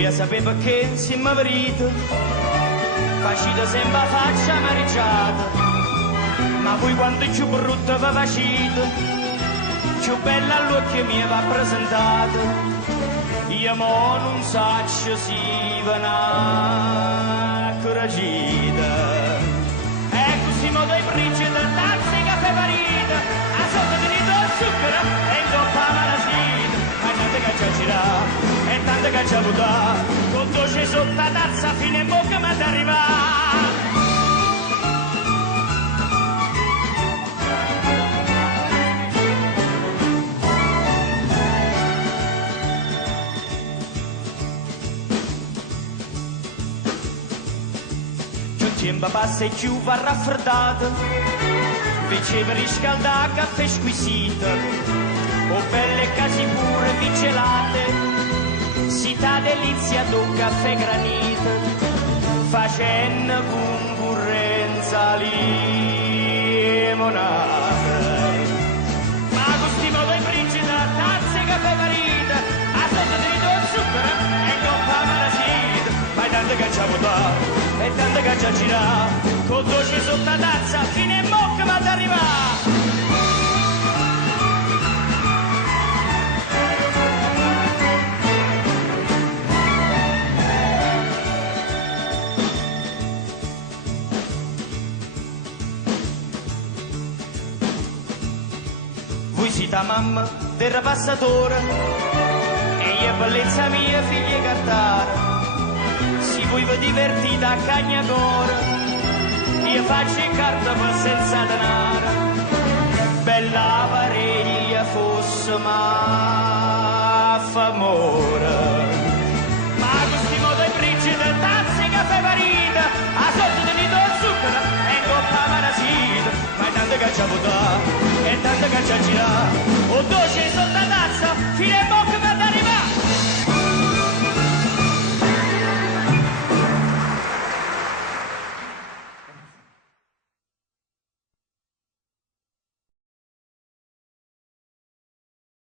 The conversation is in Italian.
vorrei sapere perché si mi marito, facite sempre faccia mariciata, ma voi quando più brutta vi facite, più bella all'occhio mi va presentato. Io mo non saccio si va una coragita. E così mo dei brigida, tazze e caffè parita, a sotto di rito zucchero e in coppa marasita. Ma tante che c'è girà e tante che c'è votà, con dolce sotto la tazza fino in bocca ma t'arriva. Tempo passa e più va raffreddato, invece per riscaldare caffè squisito, o belle case pure michelate, si ta delizia d'un caffè granito, facendo concorrenza limonata. Ma questi modo in brigida, tazze caffè marita, a sotto di zucchero e coppa marasita, ma tanto che c'è votato. E tante che già girà, con dolce sotto la tazza, fino in bocca ma t'arriva. Voi siete la mamma del passatore, e io bellezza mia figlia cartara. Voi vi divertite a Cagnagora, io faccio carta per senza denaro, bella pariglia fosse ma f'amore. Ma questi modo in brigida, tazze caffè parita, a sotto di rito zucchero e in coppa marasita, ma è tanto che c'è votà, e tanto che c'è girà, o dolce sotto